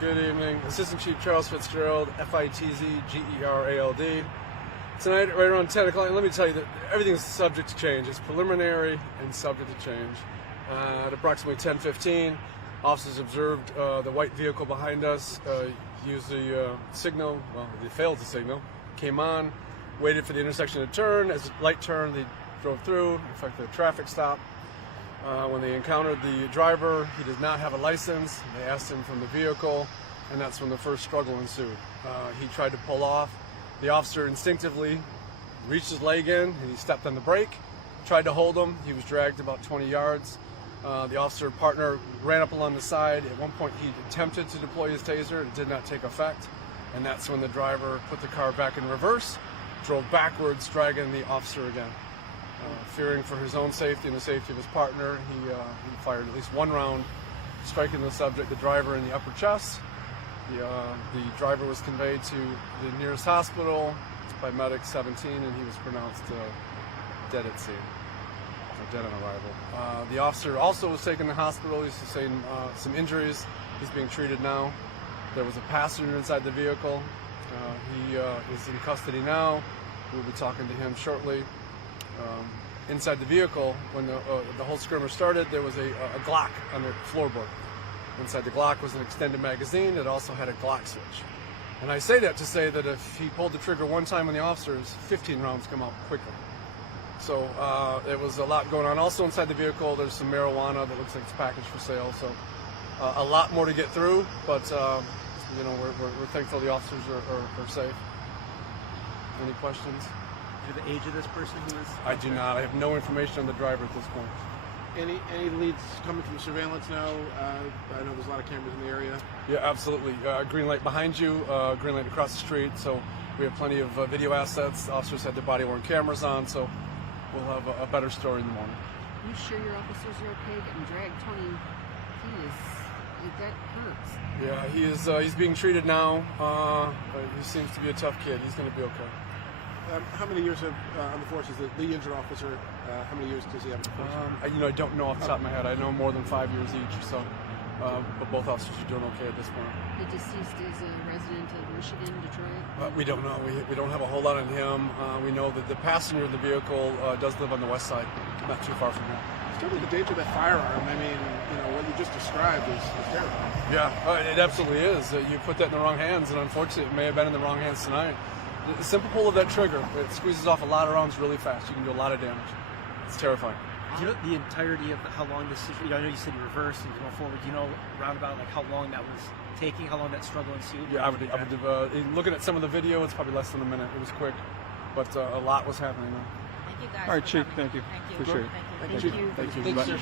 Good evening. Assistant Chief Charles Fitzgerald, Fitzgerald. Tonight, right around 10 o'clock, let me tell you that everything's subject to change. It's preliminary and subject to change. At approximately 10:15, officers observed the white vehicle behind us use the signal. Well, they failed to signal. Came on, waited for the intersection to turn. As the light turned, they drove through. In fact, the traffic stopped. When they encountered the driver, he did not have a license. They asked him from the vehicle, and that's when the first struggle ensued. He tried to pull off. The officer instinctively reached his leg in, and he stepped on the brake, tried to hold him. He was dragged about 20 yards. The officer partner ran up along the side. At one point, he attempted to deploy his taser. It did not take effect, and that's when the driver put the car back in reverse, drove backwards, dragging the officer again. Fearing for his own safety and the safety of his partner, he fired at least one round, striking the subject, the driver, in the upper chest. The driver was conveyed to the nearest hospital by medic 17, and he was pronounced dead at scene, or dead on arrival. The officer also was taken to the hospital. He sustained some injuries. He's being treated now. There was a passenger inside the vehicle. He is in custody now. We'll be talking to him shortly. Inside the vehicle, when the whole skirmish started, there was a Glock on the floorboard. Inside the Glock was an extended magazine. It also had a Glock switch. And I say that to say that if he pulled the trigger one time on the officers, 15 rounds come out quickly. So there was a lot going on. Also inside the vehicle, there's some marijuana that looks like it's packaged for sale. So a lot more to get through, but we're thankful the officers are safe. Any questions? Do you know the age of this person who was? I do not. I have no information on the driver at this point. Any leads coming from surveillance now? I know there's a lot of cameras in the area. Yeah, absolutely. Green light behind you, green light across the street. So we have plenty of video assets. Officers had their body-worn cameras on, so we'll have a better story in the morning. You sure your officers are okay getting dragged 20 feet? That hurts. Yeah, he's being treated now. He seems to be a tough kid. He's going to be okay. How many years on the force is the injured officer? How many years does he have in the force? I don't know off the top of my head. I know more than 5 years each. So, but both officers are doing okay at this point. The deceased is a resident of Michigan, Detroit. We don't know. We don't have a whole lot on him. We know that the passenger of the vehicle does live on the west side, not too far from here. Tell me the danger of that firearm. I mean, what you just described is terrible. Yeah, it absolutely is. You put that in the wrong hands, and unfortunately, it may have been in the wrong hands tonight. The simple pull of that trigger, it squeezes off a lot of rounds really fast. You can do a lot of damage. It's terrifying. Do you know the entirety of how long this is? I know you said you reversed and going forward. Do you know roundabout like how long that was taking? How long that struggle ensued? Yeah, I would looking at some of the video, it's probably less than a minute. It was quick, but a lot was happening. Thank you guys. All right, Chief. Thank you. Thank you. Appreciate it. Thank you. Thank you.